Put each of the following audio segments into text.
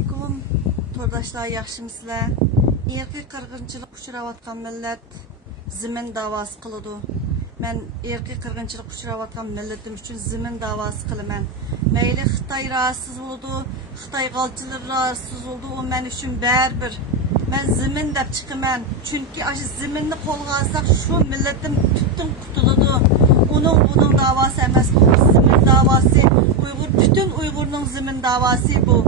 Assalamualaikum. Tordaşlar yaxşımısızlar? Erki qırğınçılık uçuravatqan millet zimin davası qılıdı. Men erki qırğınçılık uçuravatqan milletim üçün zimin davası qılıman. Meyli Xitay rahatsız oldu, Xitay qalçıları rahatsız oldu. O men üçün bərber. Men zimin dep çıkıman. Çünkü aşı ziminni kolga alsak şu milletim tüttün kutuludu. Bunun davası emas, bu zimin davası. Bütün Uygur'un zimin davası bu.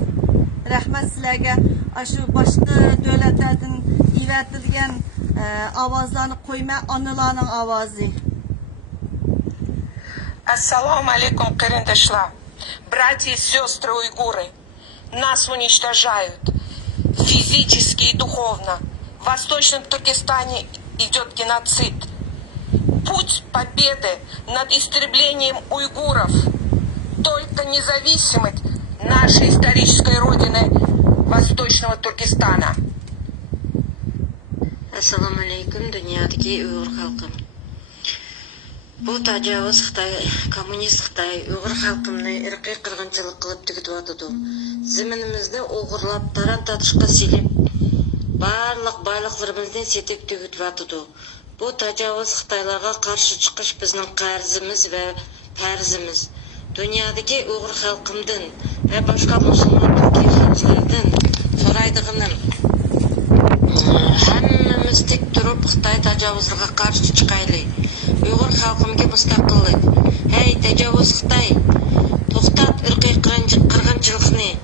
Rahmet sizlerge aşı başka devletlerden iletilgen avazlarını koyma anılarının avazı. Ассаламу алейкум, карандашла. Братья и сестры уйгуры, нас уничтожают физически и духовно. В Восточном Туркестане идет геноцид. Путь победы над истреблением уйгуров только независимость нашей исторической родины Восточного Туркестана. Assalamu alaikum, dünyadaki Uygur halkım. Bu tacavuz Xitay, komünist Xitay, Uygur halkımını irqi qırğınçılık qılıp tügütüp atıdı. Ziminimizde Uygurlap, taran tatışqa silip, barlıq baylıqlarımızdan setip tügütüp atıdı. Bu tacavuz Xitaylarga karşı çıkış bizning qarzimiz ve farzimiz. Dünyadaki Uygur halkımdan ve başka Müslüman Türkiye'lilerden soraydıgınım. Hammamiz tek durup Xitay tacavuzlarga karşı çıkaylı. Uygur halkımga mustaqillik. Hey tacavuz Xitay, to'xtat irqiy qirg'inchilikni.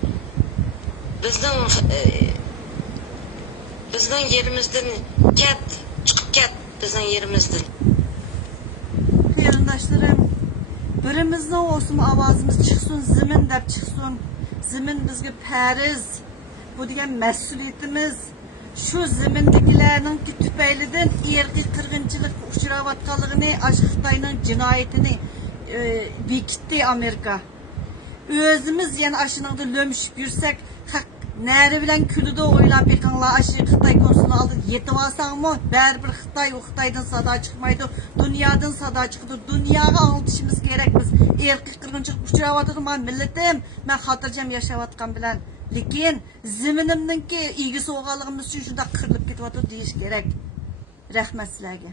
Bizning yerimizdan ket, chiqib ket bizning yerimizdan. Qarindoshlarım, birimizning olsun avazımız çıksın, zimin dep çıksın. Zimin bizge fariz. Bu degan mas'uliyatimiz. Şu zimindekilerinin tüpeyliden erki qirg'inchilik uchrayotganligini, Xitoyning jinoyatini bekitdi Amerika. Özümüz yani aşınında lömüşüp yürsek, neri bilen külüde oylap yıkanlar aşı Xitay konusunu aldık. Yetip alsam mı? Bərber Xitay, o Xitaydan sada çıkmaydı. Dünyadan sada çıktı. Dünyaya anlatışımız gerekmiz. Erki qirg'inchilik uchrayotgan milletim, ben hatırcam yaşayotgan bilen. Lekin ziminimninki ilgisi olganligimiz üçün şunda kırılıp ketiyotdi deyish kerak. Rahmat sizlarga.